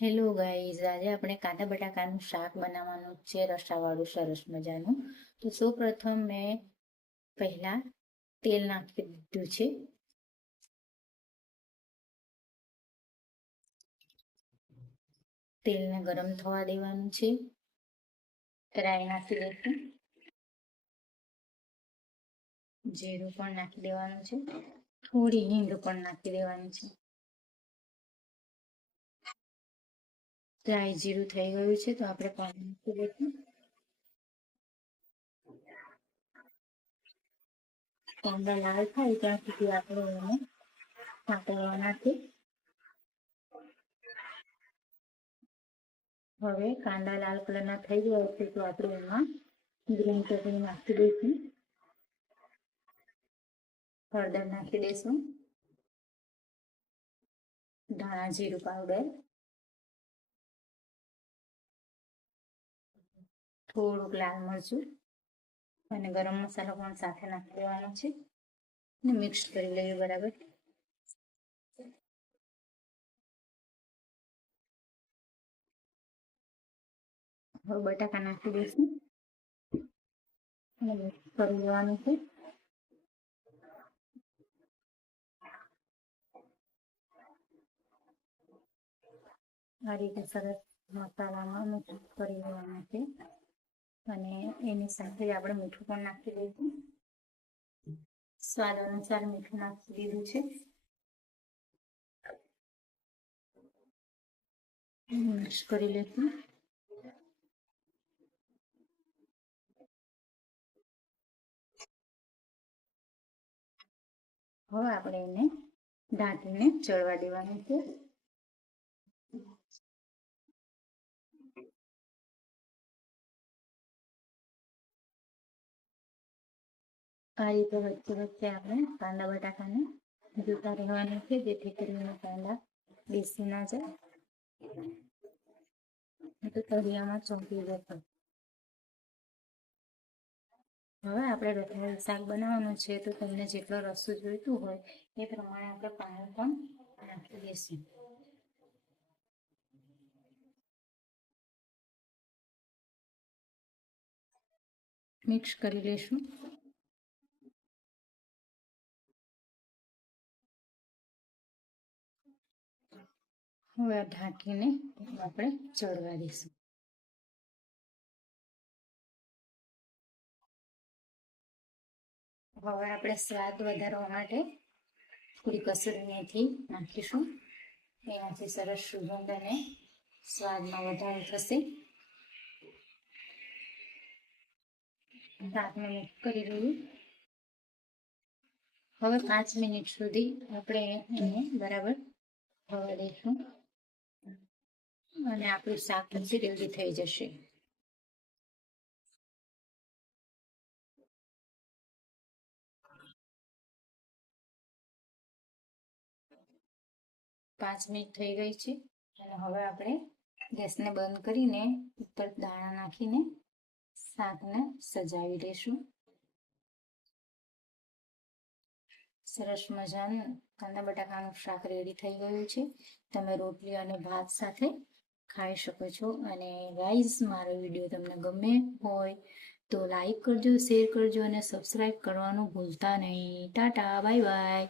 Hello guys, આજે આપણે કાંદા બટાકાનું શાક બનાવવાનું છે, રસાવાળું સરસ મજાનું. તો સૌ પ્રથમ મેં પહેલા તેલ નાખી દીધું છે. તેલને ગરમ થવા દેવાનું છે. રાઈ નાખી દઈશું. જીરું પણ નાખી દેવાનું છે. થોડી હિંગ પણ નાખી દેવાની છે. રાઈ જીરું થઈ ગયું છે તો આપણે પાણી નાખી દઈશું. કાંદા લાલ થાય ત્યાં સુધી આપણે એને સાંતળવાના છે. હવે કાંદા લાલ કલરના થઈ ગયા છે તો આપણે એમાં ગ્રીન ચટણી નાખી દઈશું. હળદર નાખી દઈશું. ધાણા જીરું પાવડર, થોડુંક લાલ મરચું અને ગરમ મસાલો પણ સાથે નાખી દેવાનો છે અને મિક્સ કરી લઈએ બરાબર. હવે બટાકા નાખી દઈશું અને મિક્સ કરી લેવાનું છે. આ રીતે સરસ મસાલામાં મિક્સ કરી લેવાના છે અને એની સાથે આપણે મીઠું પણ નાખી દઈશું. સ્વાદ અનુસાર મીઠું નાખી દીધું છે. મિક્સ કરી લઈશું. હવે આપણે એને ઢાંકીને ચડવા દેવાનું છે. આ રીતે વચ્ચે વચ્ચે આપણે કાંદા બટાકાને જોતા રહેવાનું છે જેથી કરીને કાંદા બેસી ના જાય તો તળિયામાં ચોંટી જશે. હવે આપણે રસાવાળું શાક બનાવવાનું છે તો તમને જેટલો રસો જોઈતું હોય એ પ્રમાણે આપણે પાણી પણ નાખી દઈશું. મિક્સ કરી લઈશું. હવે ઢાંકીને આપણે ચડવા દઈશું. હવે આપણે સ્વાદ વધારવા માટે થોડી કસૂરી મેથી નાખીશું. એનાથી સરસ સુગંધ અને સ્વાદમાં વધારો થશે. શાકને મિક્સ કરી દઈએ. હવે 5 મિનિટ સુધી આપણે એને બરાબર થવા દઈશું અને આપણું શાક પછી રેડી થઈ જશે. પાંચ મિનિટ થઈ ગઈ છે અને હવે આપણે ગેસને બંધ કરીને ઉપર દાણા નાખીને શાકને સજાવી દઈશું. સરસ મજાનું કાંદા બટાકાનું શાક રેડી થઈ ગયું છે. તમે રોટલી અને ભાત સાથે ખાઈ શકો છો. અને ગાઈઝ, મારો વિડીયો તમને ગમે હોય તો લાઈક કરજો, શેર કરજો અને સબસ્ક્રાઈબ કરવાનું ભૂલતા નહીં. Tata, bye bye.